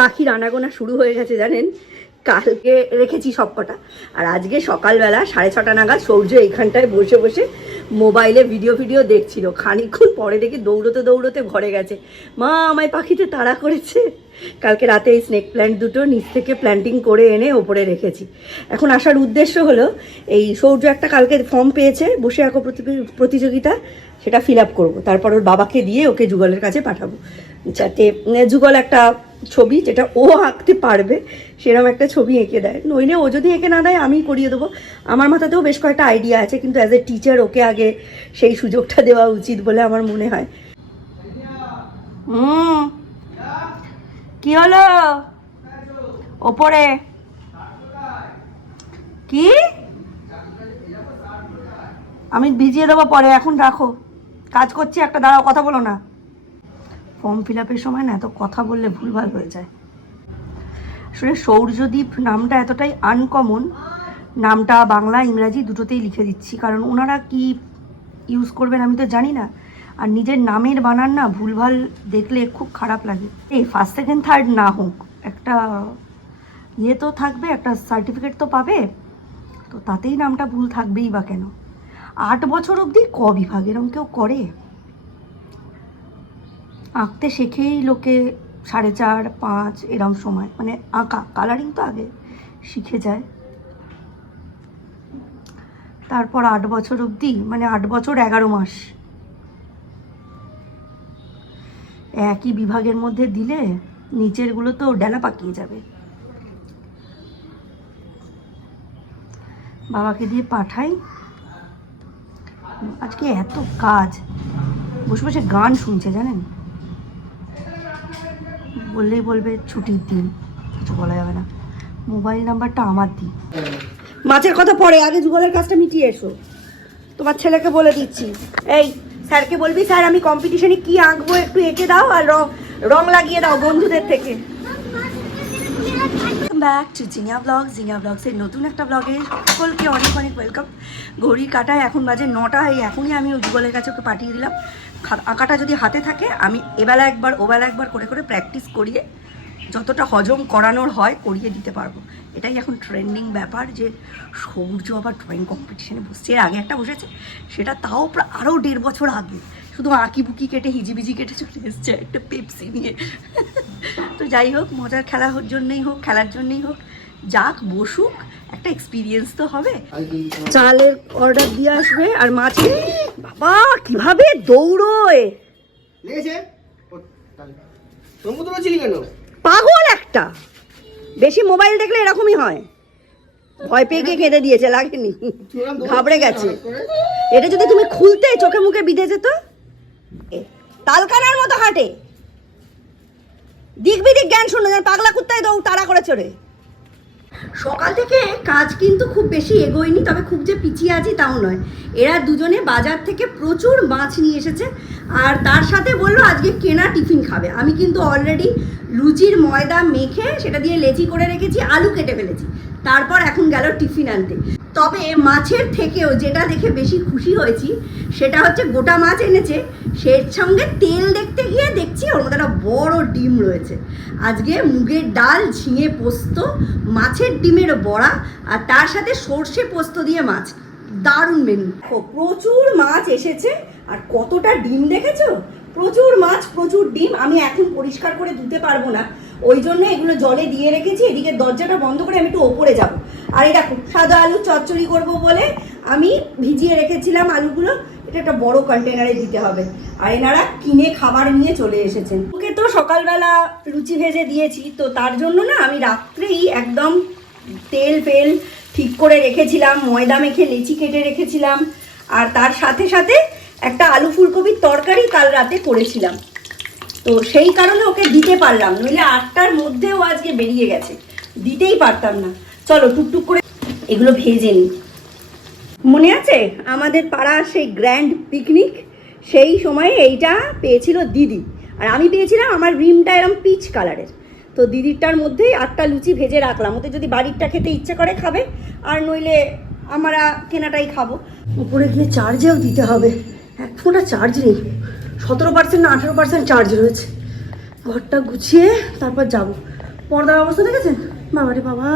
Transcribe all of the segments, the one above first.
পাখির আনাগোনা শুরু হয়ে গেছে জানেন। কালকে রেখেছি সবকটা, আর আজকে সকালবেলা 6:30 নাগাদ সূর্য এইখানটায় বসে বসে মোবাইলে ভিডিও দেখছিল। খানিকক্ষণ পরে দেখি দৌড়তে দৌড়তে ঘরে গেছে, মা আমায় পাখিতে তাড়া করেছে। কালকে রাতে এই স্নেক প্ল্যান্ট দুটো নিচ থেকে প্ল্যান্টিং করে এনে ওপরে রেখেছি। এখন আসার উদ্দেশ্য হলো এই সূর্য একটা কালকে ফর্ম পেয়েছে বসে আঁকো প্রতিযোগিতা, সেটা ফিল আপ করবো, তারপর ওর বাবাকে দিয়ে ওকে যুগলের কাছে পাঠাবো, যাতে যুগল একটা ছবি যেটা ও আঁকতে পারবে সেরকম একটা ছবি এঁকে দেয়। নইলে ও যদি এঁকে না দেয় আমি করিয়ে দেবো। আমার মাথাতেও বেশ কয়েকটা আইডিয়া আছে, কিন্তু অ্যাজ এ টিচার ওকে আগে সেই সুযোগটা দেওয়া উচিত বলে আমার মনে হয়। কি হলো ওপরে? কি আমি ভিজিয়ে দেবো পরে, এখন রাখো, কাজ করছি একটা, দাঁড়াও, কথা বলো না। ফর্ম ফিল আপের সময় না এত কথা বললে ভুলভাল হয়ে যায়। আসলে সৌর্যদীপ নামটা এতটাই আনকমন, নামটা বাংলা ইংরাজি দুটোতেই লিখে দিচ্ছি, কারণ ওনারা কি ইউজ করবেন আমি তো জানি না। আর নিজের নামের বানান না ভুলভাল দেখলে খুব খারাপ লাগে। এই ফার্স্ট সেকেন্ড থার্ড না হোক, একটা ইয়ে তো থাকবে, একটা সার্টিফিকেট তো পাবে, তো তাতেই নামটা ভুল থাকবেই বা কেন? 8 বছর অবধি ক বিভাগ এরকম কেউ করে? আঁকতে শেখেই লোকে 4.5 5 এরম সময়, মানে আঁকা কালারিং তো আগে শিখে যায়, তারপর 8 বছর অবধি, মানে 8 বছর 11 মাস একই বিভাগের মধ্যে দিলে নিচেরগুলো তো ডেলা পাকিয়ে যাবে। বাবাকে দিয়ে পাঠাই। আজকে এত কাজ, বসে বসে গান শুনছে জানেন, বললেই বলবে ছুটির দিন, কিছু বলা যাবে না। মোবাইল নাম্বারটা আমার দিই। মাছের কথা পরে, আগে যুগলের কাজটা মিটিয়ে এসো। তোমার ছেলেকে বলে দিচ্ছি, এই স্যারকে বলবি স্যার আমি কম্পিটিশনে কি আঁকবো একটু এঁকে দাও, আর রং লাগিয়ে দাও বন্ধুদের থেকে। ব্যাক টু জিনিয়া ব্লগসের নতুন একটা ব্লগে সকলকে অনেক অনেক ওয়েলকাম। ঘড়ির কাটায় এখন বাজে 9টা, এই এখনই আমি যুগলের কাছে ওকে পাঠিয়ে দিলাম। আঁকাটা যদি হাতে থাকে আমি এবেলা একবার ওবেলা একবার করে করে প্র্যাকটিস করিয়ে যতটা হজম করানোর হয় করিয়ে দিতে পারবো। এটাই এখন ট্রেন্ডিং ব্যাপার, যে সূর্য আবার ড্রয়িং কম্পিটিশনে বসছে। এর আগে একটা বসেছে, সেটা তাও আরও 1.5 বছর আগে, শুধু আঁকি বুকি কেটে হিজিবিজি কেটে চলে এসছে একটা পেপসি নিয়ে। তো যাই হোক, মজার খেলার জন্যই হোক, খেলার জন্যই হোক, যাক বসুক, একটা এক্সপিরিয়েন্স তো হবে। চালের অর্ডার দিয়ে আসবে, আর মাছে বাবা কিভাবে দৌড়োয়, পাগল একটা। বেশি মোবাইল দেখলে এরকমই হয়, ভয় পেয়ে গিয়ে কেঁদে দিয়েছে, লাগেনি, ঘাবড়ে গেছে। এটা যদি তুমি খুলতে চোখে মুখে বিঁধে যেত। তালকানার মতো হাঁটে, দিক বিদিক জ্ঞান শূন্য, পাগলা কুত্তায় তাড়া করে চড়ে। সকাল থেকে কাজ কিন্তু খুব বেশি এগোয়নি, তবে খুব যে পিছিয়ে আছি তাও নয়। এরা দুজনে বাজার থেকে প্রচুর মাছ নিয়ে এসেছে, আর তার সাথে বললো আজকে কেনা টিফিন খাবে। আমি কিন্তু অলরেডি লুচির ময়দা মেখে সেটা দিয়ে লেচি করে রেখেছি, আলু কেটে ফেলেছি, তারপর এখন গেল টিফিন আনতে। তবে মাছের থেকেও যেটা দেখে বেশি খুশি হয়েছি সেটা হচ্ছে গোটা মাছ এনেছে, সেই সঙ্গে তেল দেখতে গিয়ে দেখছি ওর মধ্যে একটা বড় ডিম রয়েছে। আজকে মুগের ডাল, ঝিঙে পোস্ত, মাছের ডিমের বড়া, আর তার সাথে সর্ষে পোস্ত দিয়ে মাছ, দারুণ মেনু। প্রচুর মাছ এসেছে, আর কতটা ডিম দেখেছো, প্রচুর মাছ প্রচুর ডিম। আমি এখন পরিষ্কার করে ধুতে পারবো না, ওই জন্য এগুলো জলে দিয়ে রেখেছি। এদিকে দরজাটা বন্ধ করে আমি একটু ওপরে যাবো। আর এই দেখো, সাদা আলু চচ্চড়ি করবো বলে আমি ভিজিয়ে রেখেছিলাম আলুগুলো, এটা একটা বড় কন্টেনারে দিতে হবে। আর এনারা কিনে খাবার নিয়ে চলে এসেছেন। ওকে তো সকালবেলা লুচি ভেজে দিয়েছি, তো তার জন্য না আমি রাত্রেই একদম তেল ফেল ঠিক করে রেখেছিলাম, ময়দা মেখে লেচি কেটে রেখেছিলাম, আর তার সাথে সাথে একটা আলু ফুলকপির তরকারি কাল রাতে করেছিলাম। তো সেই কারণে ওকে দিতে পারলাম, নইলে 8টার মধ্যেও আজকে বেরিয়ে গেছে, দিতেই পারতাম না। চলো টুকটুক করে এগুলো ভেজে নিই। মনে আছে আমাদের পাড়ার সেই গ্র্যান্ড পিকনিক, সেই সময়ে এইটা পেয়েছিল দিদি, আর আমি পেয়েছিলাম আমার রিমটা এরম পিচ কালারের। তো দিদিরটার মধ্যেই 8টা লুচি ভেজে রাখলাম, ওতে যদি বাড়িরটা খেতে ইচ্ছে করে খাবে, আর নইলে আমরা কেনাটাই খাবো। উপরে গিয়ে চার্জেও দিতে হবে, এক ফোঁটা চার্জ নেই, 17% না 18% চার্জ রয়েছে। ঘরটা গুছিয়ে তারপর যাব। পর্দার অবস্থা দেখেছেন? বাবা রে বাবা।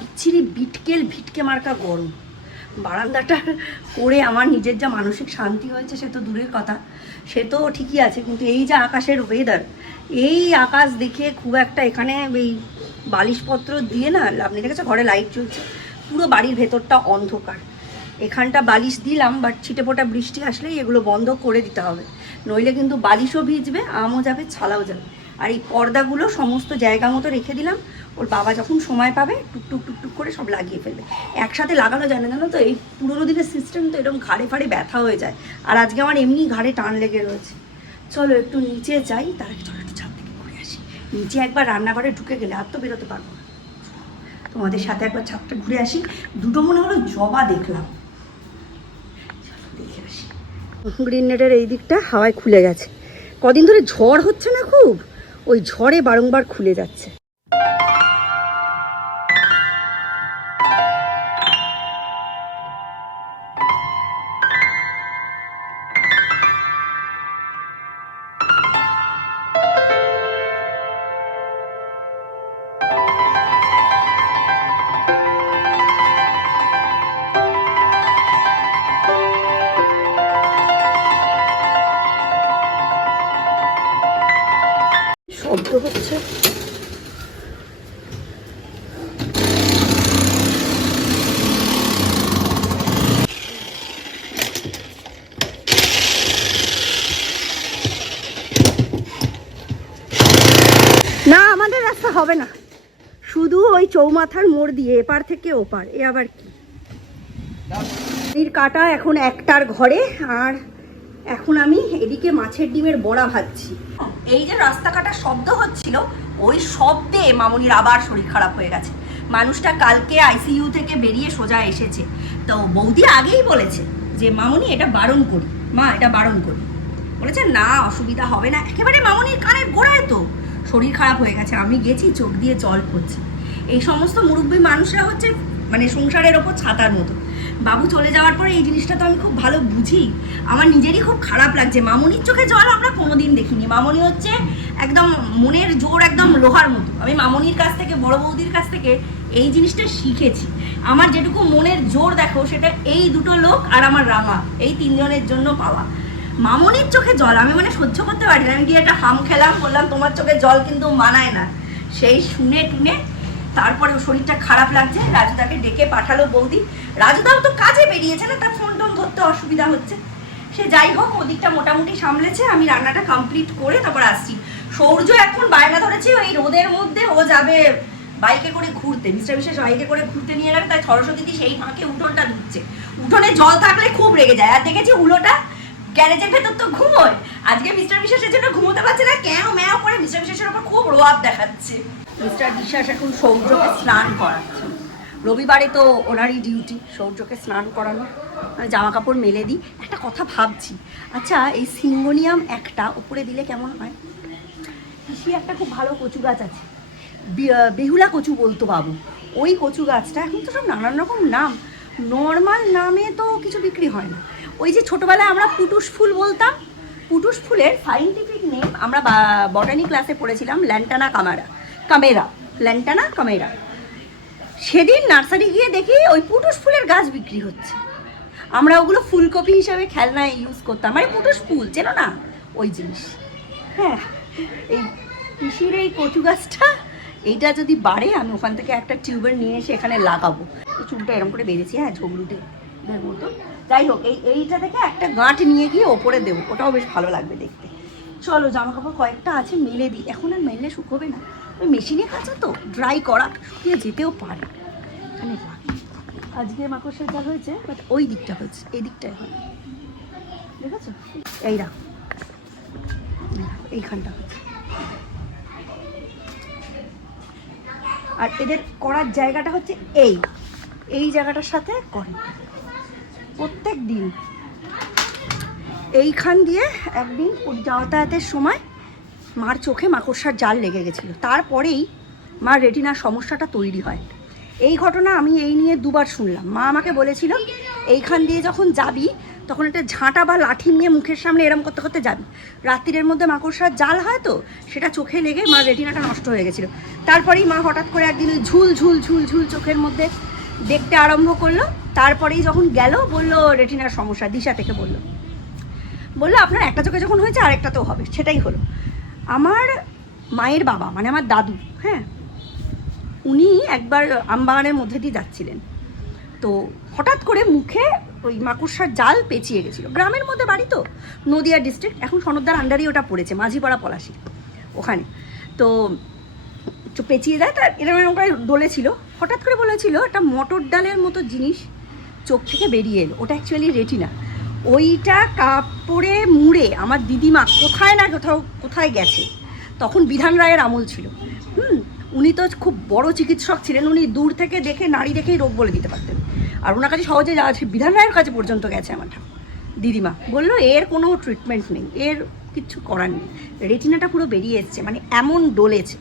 বিচ্ছিরি ভিটকে মার্কা গরম। বারান্দাটা করে আমার নিজের যা মানসিক শান্তি হয়েছে সে তো দূরের কথা, সে তো ঠিকই আছে, কিন্তু এই যে আকাশের ওয়েদার, এই আকাশ দেখে খুব একটা এখানে এই বালিশপত্র দিয়ে না আপনি দেখেছো ঘরে লাইট চলছে, পুরো বাড়ির ভেতরটা অন্ধকার। এখানটা বালিশ দিলাম, বাট ছিটেফোঁটা বৃষ্টি আসলেই এগুলো বন্ধ করে দিতে হবে, নইলে কিন্তু বালিশও ভিজবে, আমও যাবে, ছালাও যাবে। আর এই পর্দাগুলো সমস্ত জায়গা মতো রেখে দিলাম, ওর বাবা যখন সময় পাবে টুকটুক টুকটুক করে সব লাগিয়ে ফেলবে। একসাথে লাগানো যায় না, জানো তো, এই পুরোনো দিনের সিস্টেম তো এরকম ঘাড়ে ফাড়ে ব্যথা হয়ে যায়, আর আজকে আমার এমনি ঘাড়ে টান লেগে রয়েছে। চলো একটু নিচে যাই, তার আগে চলো একটু ছাদ থেকে ঘুরে আসি। নিচে একবার রান্নাঘরে ঢুকে গেলে আর তো বেরোতে পারবো না, তোমাদের সাথে একবার ছাদটা ঘুরে আসি। দুটো মনে হলো জবা দেখলাম, দেখে আসি। গ্রিন নেটের এই দিকটা হাওয়ায় খুলে গেছে, কদিন ধরে ঝড় হচ্ছে না খুব, ওই ঝড়ে বারংবার খুলে যাচ্ছে। শব্দ হচ্ছে, না আমাদের রাস্তা হবে না, শুধু ওই চৌমাথার মোড় দিয়ে এপার থেকে ওপার। এ আবার কি কাটা এখন একটার ঘরে, আর এখন আমি এদিকে মাছের ডিমের বড়া ভাজছি। এই যে রাস্তা কাটার শব্দ হচ্ছিল, ওই শব্দে মামনির আবার শরীর খারাপ হয়ে গেছে। মানুষটা কালকে আইসিইউ থেকে বেরিয়ে সোজা এসেছে, তো বৌদি আগেই বলেছে যে মামনি এটা বারণ করি, মা এটা বারণ করি, বলেছে না অসুবিধা হবে না। একেবারে মামনির কানের গোড়ায় তো শরীর খারাপ হয়ে গেছে, আমি গেছি, চোখ দিয়ে জল পড়ছে। এই সমস্ত মুরব্বী মানুষরা হচ্ছে মানে সংসারের ওপর ছাতার মতো। বাবু চলে যাওয়ার পরে এই জিনিসটা তো আমি খুব ভালো বুঝি, আমার নিজেরই খুব খারাপ লাগছে। মামনির চোখে জল আমরা কোনোদিন দেখিনি, মামনি হচ্ছে একদম মনের জোর একদম লোহার মতো। আমি মামনির কাছ থেকে, বড় বৌদির কাছ থেকে এই জিনিসটা শিখেছি। আমার যেটুকু মনের জোর দেখো সেটা এই দুটো লোক আর আমার রাঙা, এই তিনজনের জন্য পাওয়া। মামনির চোখে জল আমি মানে সহ্য করতে পারি না, আমি গিয়ে একটা হাম খেলাম, বললাম তোমার চোখে জল কিন্তু মানায় না। সেই শুনে টুনে তারপরে শরীরটা খারাপ লাগছে, রাজুদাকে ডেকে পাঠালো বৌদি। রাজুদাও তো কাজে বেরিয়েছে না, তার ফোন টোন ধরতে অসুবিধা হচ্ছে, সে যাই হোক, ওদিকটা মোটামুটি সামলেছে, আমি রান্নাটা কমপ্লিট করে তারপর আসছি। সৌর্য এখন বায়না ধরেছে ওই রোদের মধ্যে ও যাবে বাইকে করে ঘুরতে, মিস্টার বিশেষ বাইকে করে ঘুরতে নিয়ে যাবে, তাই সরস্বতী দিদি সেই ফাঁকে উঠোনটা ধুচ্ছে। উঠোনে জল থাকলে খুব রেগে যায়, আর দেখেছি উলোটা গ্যারেজের ভেতর তো ঘুমোয়, আজকে মিস্টার বিশ্বাসের জন্য ঘুমোতে পারছে না, ক্যাও ম্যাও করে মিস্টার বিশ্বাসের ওপর খুব রোয়াব দেখাচ্ছে। মিস্টার বিশ্বাস এখন সৌর্যকে স্নান করাচ্ছে, রবিবারে তো ওনারই ডিউটি সৌর্যকে স্নান করানো। জামা কাপড় মেলে দিই। একটা কথা ভাবছি, আচ্ছা এই সিঙ্গোনিয়াম একটা ওপরে দিলে কেমন হয়? পিসি একটা খুব ভালো কচু গাছ আছে, বেহুলা কচু বলতো বাবু, ওই কচু গাছটা, এখন তো সব নানান রকম নাম, নর্মাল নামে তো কিছু বিক্রি হয় না। ওই যে ছোটোবেলায় আমরা পুটুস ফুল বলতাম, পুটুস ফুলের সাইন্টিফিক নেম আমরা বটানি ক্লাসে পড়েছিলাম ল্যান্টানা কামেরা, ল্যান্টানা কামেরা। সেদিন নার্সারি গিয়ে দেখি ওই পুটুস ফুলের গাছ বিক্রি হচ্ছে, আমরা ওগুলো ফুলকপি হিসাবে খেলনায় ইউজ করতাম, মানে পুটুস ফুল চেনো না, ওই জিনিস। হ্যাঁ, এই পিসির এই কচু গাছটা, এইটা যদি বাড়ে আমি ওখান থেকে একটা টিউবার নিয়ে এসে এখানে লাগাবো। চুলটা এরকম করে বেঁধেছি, হ্যাঁ ঝগড়ুটে মতো। যাই হোক, এইটা থেকে একটা গাঁট নিয়ে গিয়ে ওপরে দেবো, ওটাও বেশ ভালো লাগবে দেখতে। চলো জামা কাপড় কয়েকটা আছে মেলে দিই, এখন আর মেললে শুকোবে না, ওই মেশিনে কাছে তো ড্রাই করা, শুকিয়ে যেতেও পারে। এখানে আজকে মাকড়সার জাল হয়েছে, বাট ওই দিকটা হয়েছে, এই দিকটায় হয়, দেখেছো? এই রাখ, এইখানটা হচ্ছে। আর এদের করার জায়গাটা হচ্ছে এই জায়গাটার সাথে করে প্রত্যেক দিন। এইখান দিয়ে একদিন যাতায়াতের সময় মার চোখে মাকড়সার জাল লেগে গেছিলো, তারপরেই মার রেটিনার সমস্যাটা তৈরি হয়। এই ঘটনা আমি এই নিয়ে দুবার শুনলাম। মা আমাকে বলেছিল এইখান দিয়ে যখন যাবি তখন একটা ঝাঁটা বা লাঠি নিয়ে মুখের সামনে এরম করতে করতে যাবি, রাত্রির মধ্যে মাকড়সার জাল হয় তো, সেটা চোখে লেগে মার রেটিনাটা নষ্ট হয়ে গেছিলো। তারপরেই মা হঠাৎ করে একদিন ওই ঝুল ঝুল ঝুল ঝুল চোখের মধ্যে দেখতে আরম্ভ করলো। তারপরেই যখন গেল বললো রেটিনার সমস্যা, দিশা থেকে বললো আপনার একটা চোখে যখন হয়েছে আরেকটাতেও হবে, সেটাই হলো। আমার মায়ের বাবা মানে আমার দাদু, হ্যাঁ, উনি একবার আমবাগানের মধ্যে দিয়ে যাচ্ছিলেন, তো হঠাৎ করে মুখে ওই মাকড়সার জাল পেঁচিয়ে গেছিলো। গ্রামের মধ্যে বাড়ি তো, নদিয়া ডিস্ট্রিক্ট, এখন সনদদার আন্ডারেই ওটা পড়েছে, মাঝিপাড়া পলাশি ওখানে। তো পেঁচিয়ে যায়, তার এরকম করে ডলেছিল, হঠাৎ করে বলেছিল একটা মটর ডালের মতো জিনিস চোখ থেকে বেরিয়ে এলো, ওটা অ্যাকচুয়ালি রেটিনা। ওইটা কাপড়ে মুড়ে আমার দিদিমা কোথায় না কোথায় গেছে, তখন বিধান রায়ের আমল ছিল। উনি তো খুব বড় চিকিৎসক ছিলেন, উনি দূর থেকে দেখে নাড়ি দেখেই রোগ বলে দিতে পারতেন, আর ওনার কাছে সহজে যাওয়া আছে। বিধান রায়ের কাছে পর্যন্ত গেছে আমার দিদিমা, বললো এর কোনো ট্রিটমেন্ট নেই, এর কিচ্ছু করার নেই, রেটিনাটা পুরো বেরিয়ে এসছে, মানে এমন ডলেছে।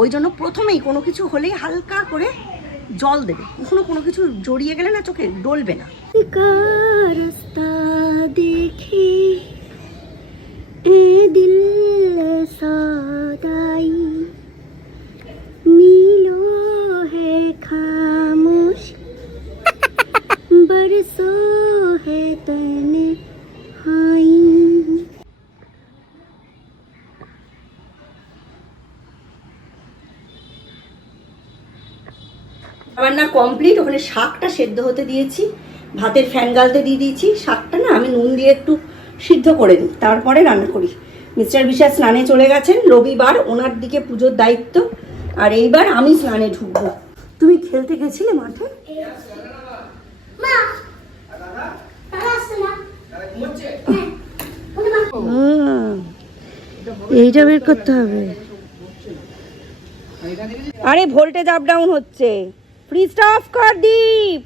ওই জন্য প্রথমেই কোনো কিছু হলেই হালকা করে জল দেবে, কোনো কিছু জড়িয়ে গেলে না চোখে ডলবে না। রাস্তা দেখে এ দিল সাদাই নীলো হে খামোশ বরসো হে তনহাই। রান্না কমপ্লিট, ওখানে শাকটা সেদ্ধ হতে দিয়েছি, ভাতের ফ্যান গালতে দিয়ে দিয়েছি। শাকটা না আমি নুন দিয়ে একটু সিদ্ধ করে দিই, তারপরে রান্না করি। মিস্টার বিশ্বাস স্নানে চলে গেছেন, রবিবার ওনার দিকে পুজোর দায়িত্ব, আর এইবার আমি স্নানে ঢুকবো। তুমি খেলতে গেছিলে মাঠে? এইটা বের করতে হবে। আরে ভোল্টেজ আপ ডাউন হচ্ছে, ফ্রিজটা অফ কর দীপ।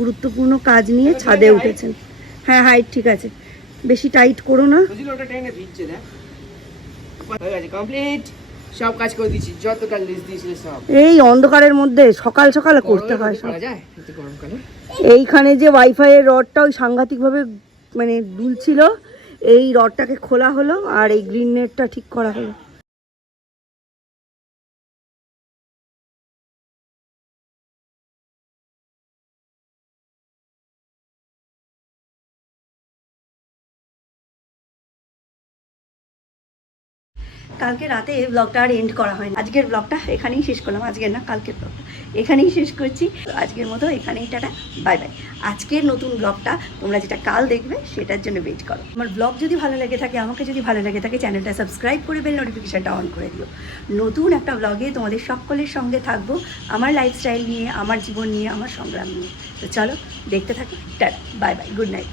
গুরুত্বপূর্ণ কাজ নিয়ে ছাদে উঠেছেন। হ্যাঁ হাইট ঠিক আছে, বেশি টাইট করো না। সব কাজ করে দিচ্ছি, যতটা লিস্ট দিয়েছিল সব। এই অন্ধকারের মধ্যে সকাল সকাল করতে হয় সব। এইখানে যে ওয়াইফাই এর রডটা ওই সাংঘাতিকভাবে মানে দুলছিল, এই রডটাকে খোলা হলো আর এই গ্রিন নেটটা ঠিক করা হলো। কালকে রাতে ব্লগটা আর এন্ড করা হয়নি, আজকের ব্লগটা এখানেই শেষ করলাম, আজকের না কালকের ব্লগটা এখানেই শেষ করছি। তো আজকের মতো এখানেই টাটা, বাই বাই। আজকের নতুন ব্লগটা তোমরা যেটা কাল দেখবে সেটার জন্য ওয়েট করো। আমার ব্লগ যদি ভালো লেগে থাকে, আমাকে যদি ভালো লেগে থাকে, চ্যানেলটা সাবস্ক্রাইব করে বেল নোটিফিকেশানটা অন করে দিও। নতুন একটা ব্লগে তোমাদের সকলের সঙ্গে থাকবো, আমার লাইফস্টাইল নিয়ে, আমার জীবন নিয়ে, আমার সংগ্রাম নিয়ে। তো চলো দেখতে থাকো, tata, bye bye, good night.